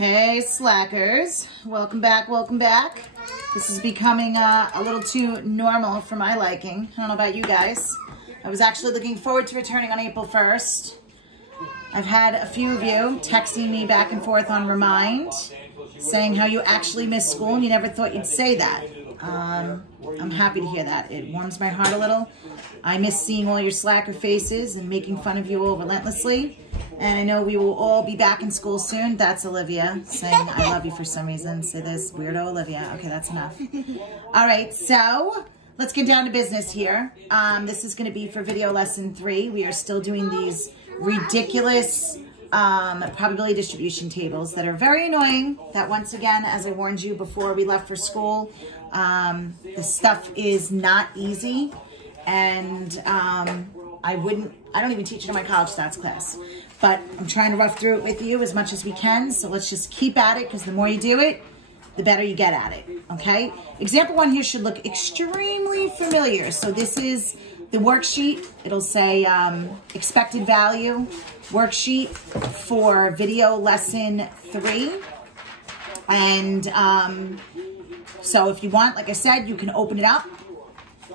Hey slackers, welcome back, welcome back. This is becoming a little too normal for my liking. I don't know about you guys. I was actually looking forward to returning on April 1st. I've had a few of you texting me back and forth on Remind, saying how you actually missed school and you never thought you'd say that. I'm happy to hear that. It warms my heart a little. I miss seeing all your slacker faces and making fun of you all relentlessly. And I know we will all be back in school soon. That's Olivia saying I love you for some reason. Say this, weirdo Olivia. Okay, that's enough. All right, so let's get down to business here. This is going to be for video lesson 3. We are still doing these ridiculous probability distribution tables that are very annoying. That once again, as I warned you before we left for school, this stuff is not easy. And I don't even teach it in my college stats class. But I'm trying to rough through it with you as much as we can. So let's just keep at it, because the more you do it, the better you get at it, okay? Example 1 here should look extremely familiar. So this is the worksheet. It'll say expected value worksheet for video lesson 3. And so if you want, like I said, you can open it up.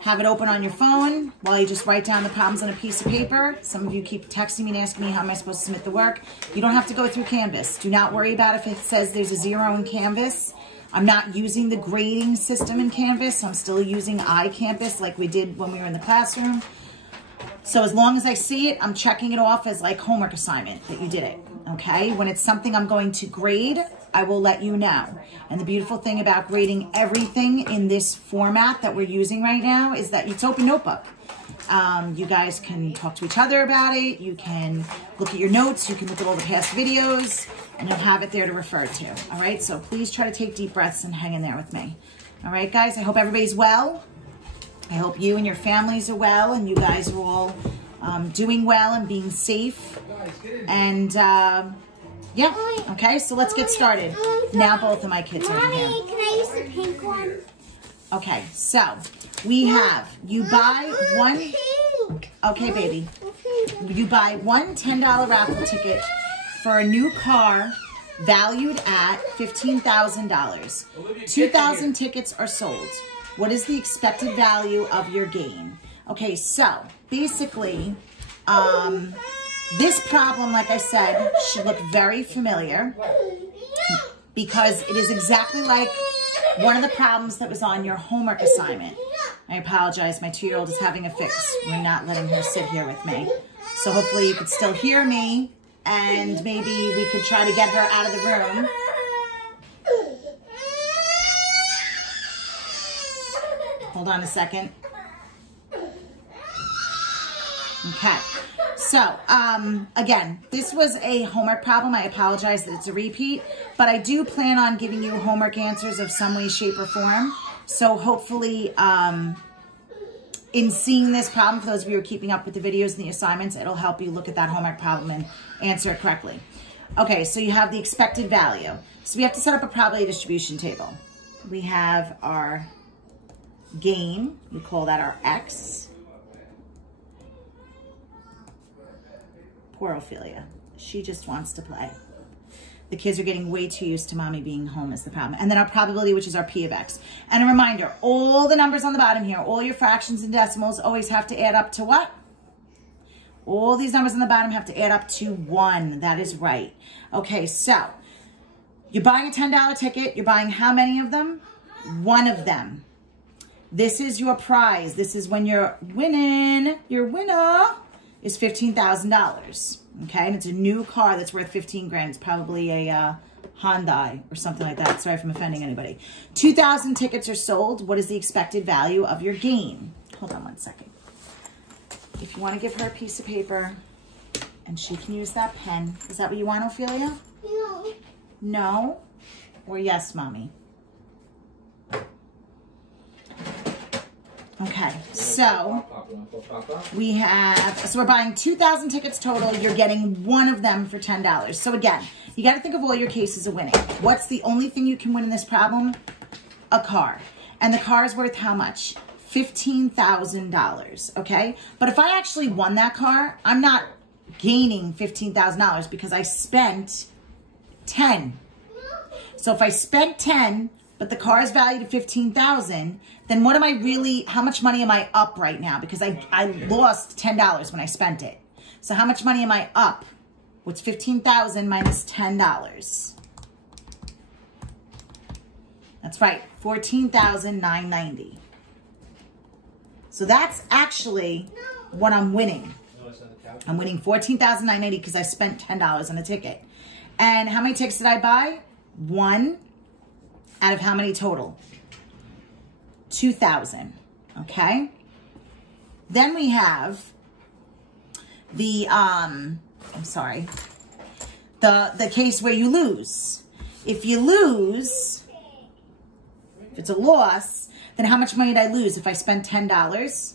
Have it open on your phone while you just write down the problems on a piece of paper. Some of you keep texting me and asking me how am I supposed to submit the work. You don't have to go through Canvas. Do not worry about if it says there's a 0 in Canvas. I'm not using the grading system in Canvas. I'm still using iCampus like we did when we were in the classroom. So as long as I see it, I'm checking it off as like homework assignment that you did it, okay? When it's something I'm going to grade, I will let you know. And the beautiful thing about grading everything in this format that we're using right now is that it's open notebook. You guys can talk to each other about it. You can look at your notes. You can look at all the past videos, and you'll have it there to refer to, all right? So please try to take deep breaths and hang in there with me. All right, guys, I hope everybody's well. I hope you and your families are well, and you guys are all doing well and being safe. And yeah, okay, so let's get started. Now both of my kids are in here. Mommy, can I use the pink one? Okay, so we have, you buy one, okay baby, you buy one $10 raffle ticket for a new car valued at $15,000. 2,000 tickets are sold. What is the expected value of your gain? Okay, so basically, this problem, like I said, should look very familiar because it is exactly like one of the problems that was on your homework assignment. I apologize, my 2-year-old is having a fix. We're not letting her sit here with me. So hopefully you could still hear me and maybe we could try to get her out of the room. Hold on a second. Okay. So, again, this was a homework problem. I apologize that it's a repeat, but I do plan on giving you homework answers of some way, shape, or form. So hopefully, in seeing this problem, for those of you who are keeping up with the videos and the assignments, it'll help you look at that homework problem and answer it correctly. Okay, so you have the expected value. So we have to set up a probability distribution table. We have our gain, we call that our X. Poor Ophelia. She just wants to play. The kids are getting way too used to mommy being home is the problem. And then our probability, which is our P of X. And a reminder, all the numbers on the bottom here, all your fractions and decimals always have to add up to what? All these numbers on the bottom have to add up to 1. That is right. Okay, so you're buying a $10 ticket. You're buying how many of them? 1 of them. This is your prize. This is when you're winning. Your winner is $15,000. Okay, and it's a new car that's worth 15 grand. It's probably a Hyundai or something like that. Sorry if I'm offending anybody. 2,000 tickets are sold. What is the expected value of your gain? Hold on one second. If you want to give her a piece of paper and she can use that pen. Is that what you want, Ophelia? No. No? Or yes, mommy? Okay, so we're buying 2,000 tickets total. You're getting 1 of them for $10. So again, you got to think of all your cases of winning. What's the only thing you can win in this problem? A car. And the car is worth how much? $15,000, okay? But if I actually won that car, I'm not gaining $15,000 because I spent 10. So if I spent 10, but the car is valued at 15,000, then what am I really, how much money am I up right now? Because I lost $10 when I spent it. So how much money am I up? What's 15,000 minus $10? That's right, 14,990. So that's actually what I'm winning. I'm winning 14,980 because I spent $10 on a ticket. And how many tickets did I buy? 1 out of how many total? 2,000. Okay. Then we have the the case where you lose. If you lose, if it's a loss, then how much money did I lose if I spent $10?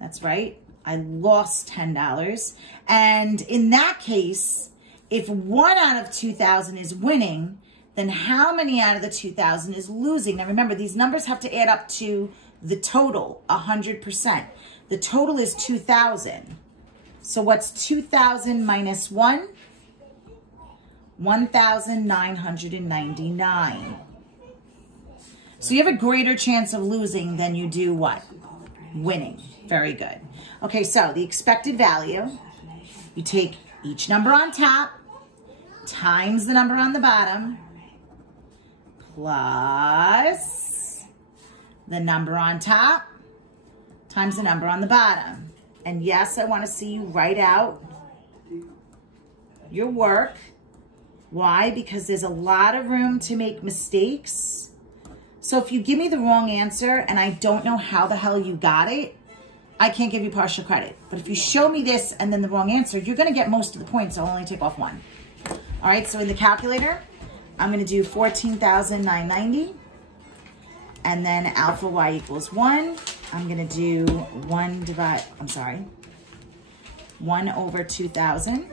That's right. I lost $10. And in that case, if 1 out of 2,000 is winning, then how many out of the 2,000 is losing? Now remember, these numbers have to add up to the total, 100%. The total is 2,000. So what's 2,000 minus 1? 1,999. So you have a greater chance of losing than you do what? Winning. Very good. Okay, so the expected value, you take each number on top times the number on the bottom plus the number on top times the number on the bottom. And yes, I want to see you write out your work. Why? Because there's a lot of room to make mistakes. So if you give me the wrong answer and I don't know how the hell you got it, I can't give you partial credit. But if you show me this and then the wrong answer, you're going to get most of the points. I'll only take off 1. All right, so in the calculator, I'm going to do 14,990. And then alpha y equals 1. I'm going to do 1 over 2,000.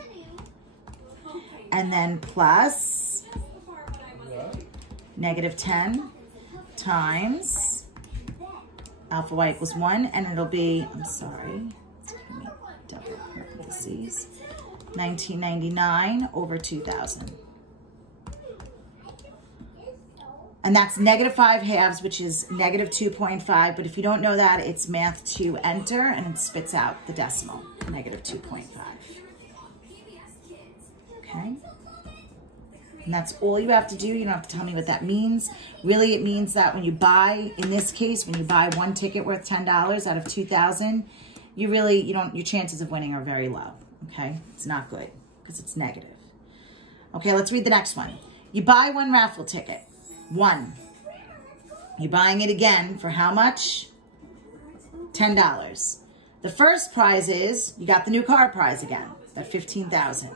And then plus negative 10 times alpha y equals 1. And it'll be, let me double parentheses, 1999 over 2,000. And that's negative 5 halves, which is negative 2.5. But if you don't know that, it's math to enter, and it spits out the decimal, negative 2.5. Okay? And that's all you have to do. You don't have to tell me what that means. Really, it means that when you buy, in this case, when you buy 1 ticket worth $10 out of 2,000, your chances of winning are very low. Okay? It's not good because it's negative. Okay, let's read the next one. You buy 1 raffle ticket. 1. You're buying it again for how much? $10. The first prize is, you got the new car prize again, that 15,000.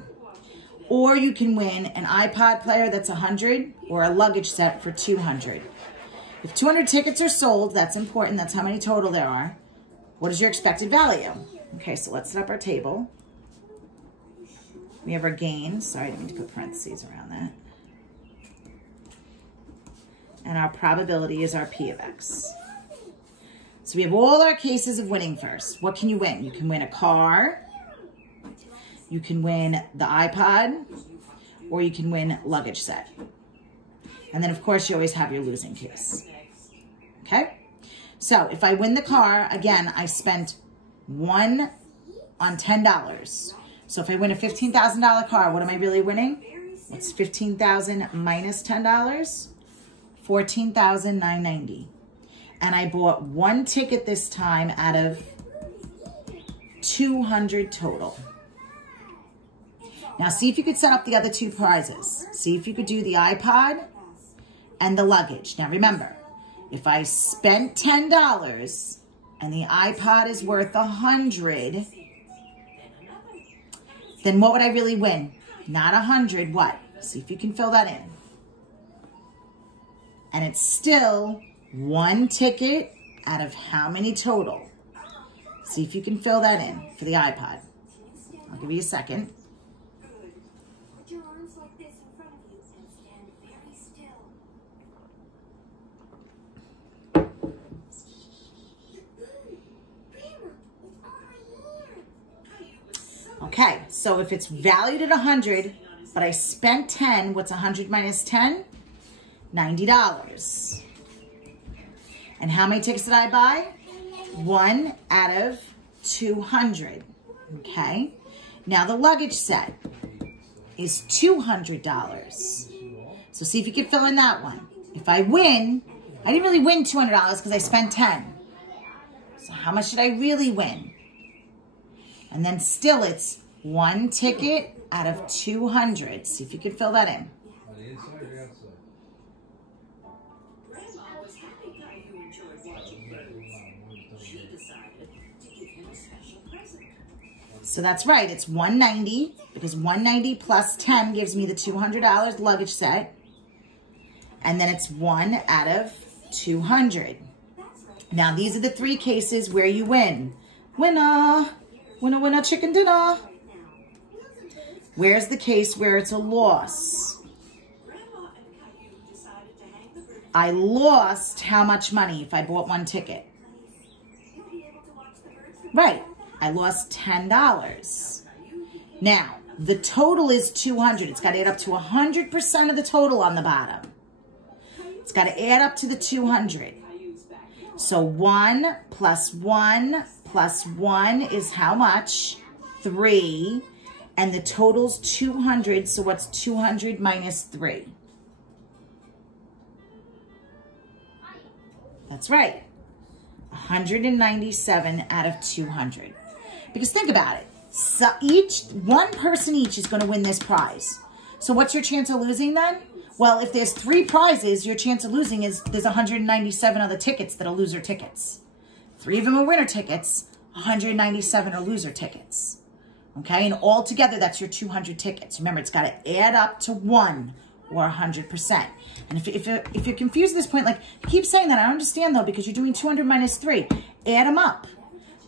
Or you can win an iPod player that's 100 or a luggage set for 200. If 200 tickets are sold, that's important, that's how many total there are. What is your expected value? Okay, so let's set up our table. We have our gains. Sorry, I didn't mean to put parentheses around that. And our probability is our P of X. So we have all our cases of winning first. What can you win? You can win a car, you can win the iPod, or you can win luggage set. And then of course you always have your losing case. Okay? So if I win the car, again, I spent 1 on $10. So if I win a $15,000 car, what am I really winning? What's 15,000 minus $10? 14,990. And I bought 1 ticket this time out of 200 total. Now see if you could set up the other 2 prizes. See if you could do the iPod and the luggage. Now remember, if I spent $10 and the iPod is worth 100, then what would I really win? Not 100, what? See if you can fill that in. And it's still 1 ticket out of how many total? See if you can fill that in for the iPod. I'll give you a second. Put your arms like this in front of you and stand very still. Okay, so if it's valued at 100, but I spent 10, what's 100 minus 10? $90. And how many tickets did I buy? 1 out of 200. Okay. Now the luggage set is $200. So see if you can fill in that one. If I win, I didn't really win $200 because I spent 10. So how much did I really win? And then still it's 1 ticket out of 200. See if you can fill that in. Grandma was happy Caillou enjoyed watching birds. She decided to give him a special present. So that's right. It's $190 because $190 plus 10 gives me the $200 luggage set. And then it's 1 out of 200. Now these are the 3 cases where you win. Winner, winner, winner, chicken dinner. Where's the case where it's a loss? Grandma and Caillou decided to hang the birds. I lost how much money if I bought 1 ticket? You'll be able to watch the birds from Right. I lost $10. Now, the total is 200. It's got to add up to 100% of the total on the bottom. It's got to add up to the 200. So 1 plus 1 plus 1 is how much? 3. And the total's 200. So what's 200 minus 3? That's right. 197 out of 200. Because think about it. So one person each is going to win this prize. So what's your chance of losing then? Well, if there's 3 prizes, your chance of losing is there's 197 other tickets that are loser tickets. 3 of them are winner tickets. 197 are loser tickets. Okay, and all together, that's your 200 tickets. Remember, it's got to add up to 1 or 100%. And if you're confused at this point, like, keep saying that. I understand, though, because you're doing 200 minus 3. Add them up.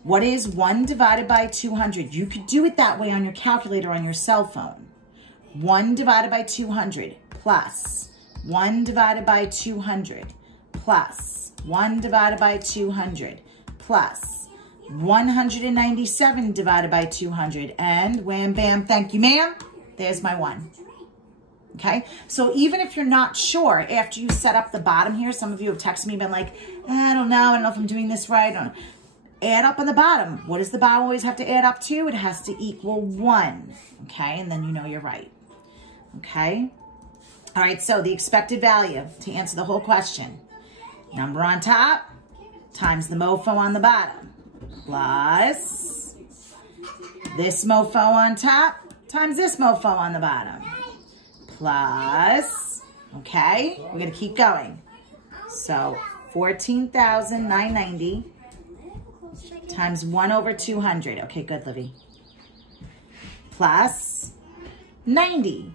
What is 1 divided by 200? You could do it that way on your calculator on your cell phone. 1 divided by 200 plus 1 divided by 200 plus 1 divided by 200 plus 197 divided by 200, and wham, bam, thank you, ma'am. There's my 1. Okay, so even if you're not sure, after you set up the bottom here, some of you have texted me, been like, I don't know if I'm doing this right. Add up on the bottom. What does the bottom always have to add up to? It has to equal 1. Okay, and then you know you're right. Okay, all right, so the expected value to answer the whole question. Number on top times the mofo on the bottom, plus this mofo on top times this mofo on the bottom, plus, okay, we're going to keep going. So 14,990 times 1 over 200. Okay, good, Livy. Plus 90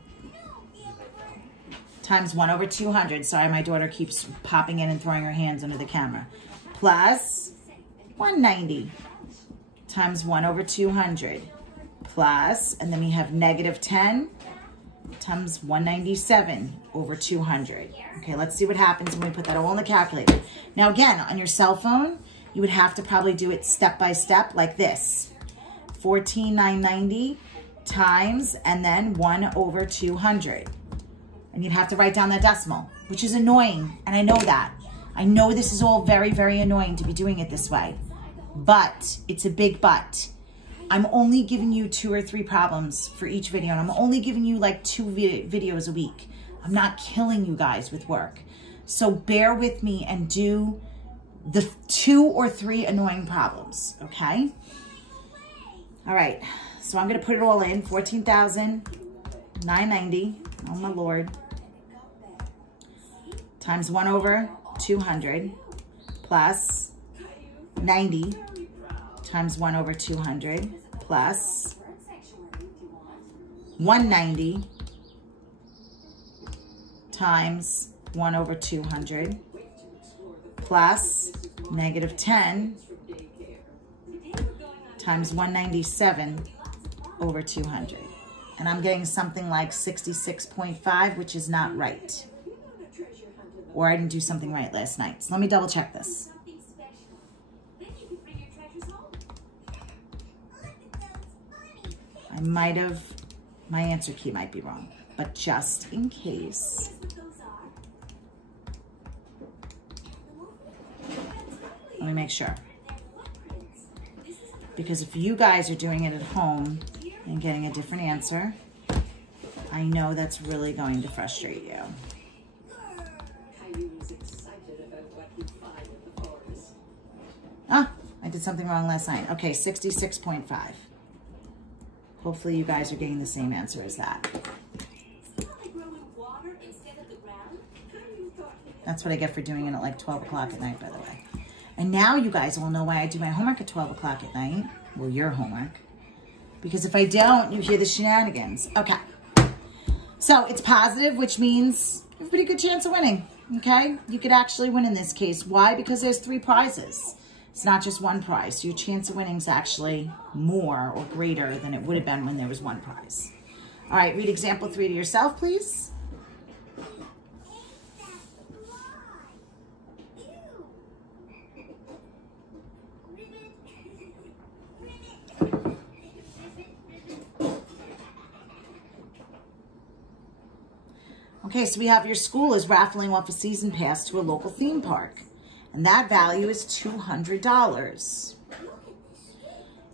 times 1 over 200. Sorry, my daughter keeps popping in and throwing her hands under the camera. Plus 190 times 1 over 200. Plus, and then we have negative 10 times 197 over 200. Okay, let's see what happens when we put that all in the calculator. Now again, on your cell phone, you would have to probably do it step by step like this. 14,990 times, and then 1 over 200. And you'd have to write down that decimal, which is annoying, and I know that. I know this is all very, very annoying to be doing it this way, but it's a big but. I'm only giving you 2 or 3 problems for each video, and I'm only giving you like 2 videos a week. I'm not killing you guys with work. So bear with me and do the 2 or 3 annoying problems, okay? All right, so I'm gonna put it all in, 14,990, oh my Lord, times 1 over 200 plus 90 times 1 over 200 plus 190 times 1 over 200 plus negative 10 times 197 over 200. And I'm getting something like 66.5, which is not right. Or I didn't do something right last night. So let me double check this. I might have, my answer key might be wrong, but just in case. me make sure. Because if you guys are doing it at home and getting a different answer, I know that's really going to frustrate you. Ah, I did something wrong last night. Okay, 66.5. Hopefully you guys are getting the same answer as that. That's what I get for doing it at like 12 o'clock at night, by the way. And now you guys will know why I do my homework at 12 o'clock at night. Well, your homework. Because if I don't, you hear the shenanigans. Okay. So it's positive, which means you have a pretty good chance of winning. Okay? You could actually win in this case. Why? Because there's 3 prizes. It's not just 1 prize. So your chance of winning is actually more or greater than it would have been when there was 1 prize. All right, read example 3 to yourself, please. Okay, so we have your school is raffling off a season pass to a local theme park. And that value is $200.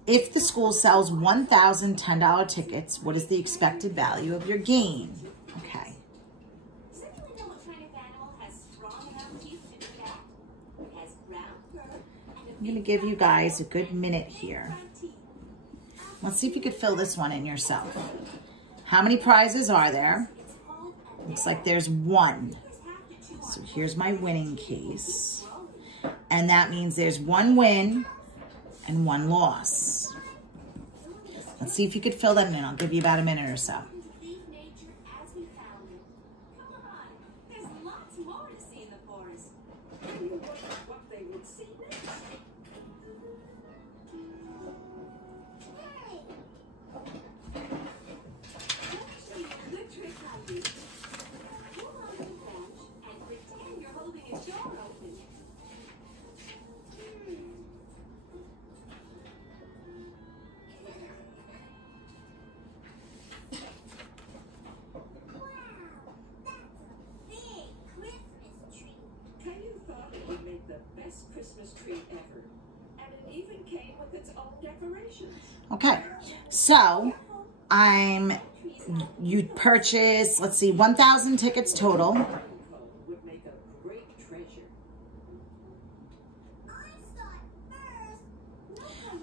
If the school sells 1,000 $10 tickets, what is the expected value of your gain? Okay. I'm going to give you guys a good minute here. Let's see if you could fill this one in yourself. How many prizes are there? Looks like there's 1. So here's my winning case. And that means there's 1 win and 1 loss. Let's see if you could fill that in. I'll give you about a minute or so. Okay, so you purchased, let's see, 1,000 tickets total.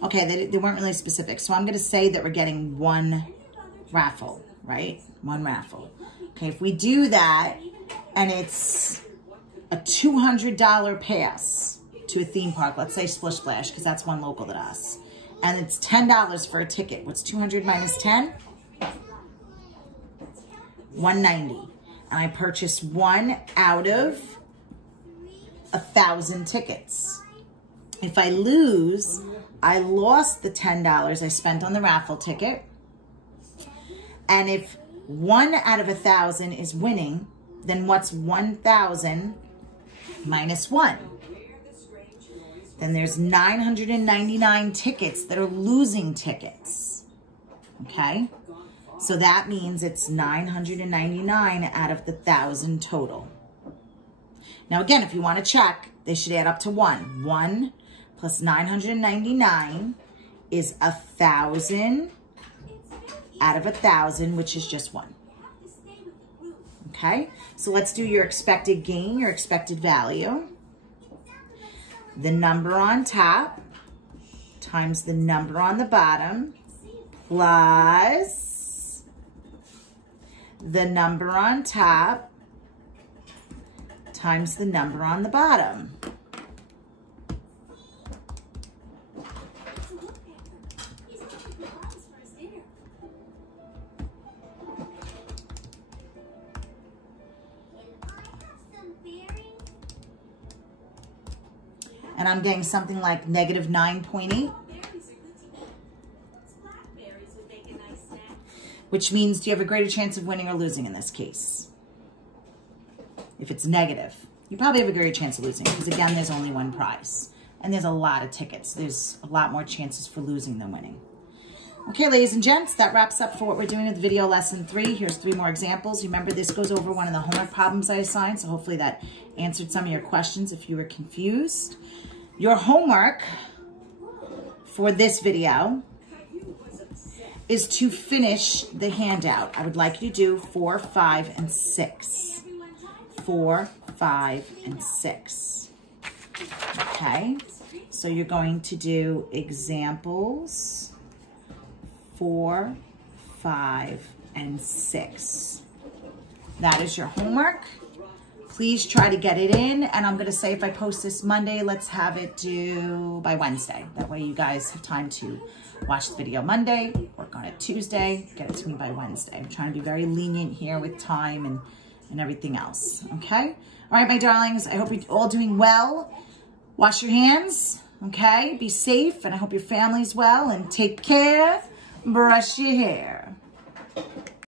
Okay, they weren't really specific. So I'm going to say that we're getting 1 raffle, right? 1 raffle. Okay, if we do that and it's a $200 pass to a theme park, let's say Splish Splash, because that's one local to us. And it's $10 for a ticket. What's 200 minus 10? 190. And I purchased 1 out of 1,000 tickets. If I lose, I lost the $10 I spent on the raffle ticket. And if 1 out of 1,000 is winning, then what's 1,000 minus 1? Then there's 999 tickets that are losing tickets. Okay? So that means it's 999 out of the 1,000 total. Now again, if you want to check, they should add up to 1. 1 plus 999 is 1,000 out of 1,000, which is just 1. Okay? So let's do your expected gain, your expected value. The number on top times the number on the bottom plus the number on top times the number on the bottom. And I'm getting something like negative 9.8. Which means, do you have a greater chance of winning or losing in this case? If it's negative, you probably have a greater chance of losing because, again, there's only 1 prize. And there's a lot of tickets. There's a lot more chances for losing than winning. Okay, ladies and gents, that wraps up for what we're doing with video lesson 3. Here's 3 more examples. Remember, this goes over one of the homework problems I assigned, so hopefully that answered some of your questions if you were confused. Your homework for this video is to finish the handout. I would like you to do 4, 5, and 6. 4, 5, and 6. Okay, so you're going to do examples 4, 5, and 6. That is your homework. Please try to get it in, and I'm gonna say if I post this Monday, let's have it due by Wednesday. That way you guys have time to watch the video Monday, work on it Tuesday, get it to me by Wednesday. I'm trying to be very lenient here with time and everything else, okay? All right, my darlings, I hope you're all doing well. Wash your hands, okay? Be safe, and I hope your family's well, and take care. Brush your hair.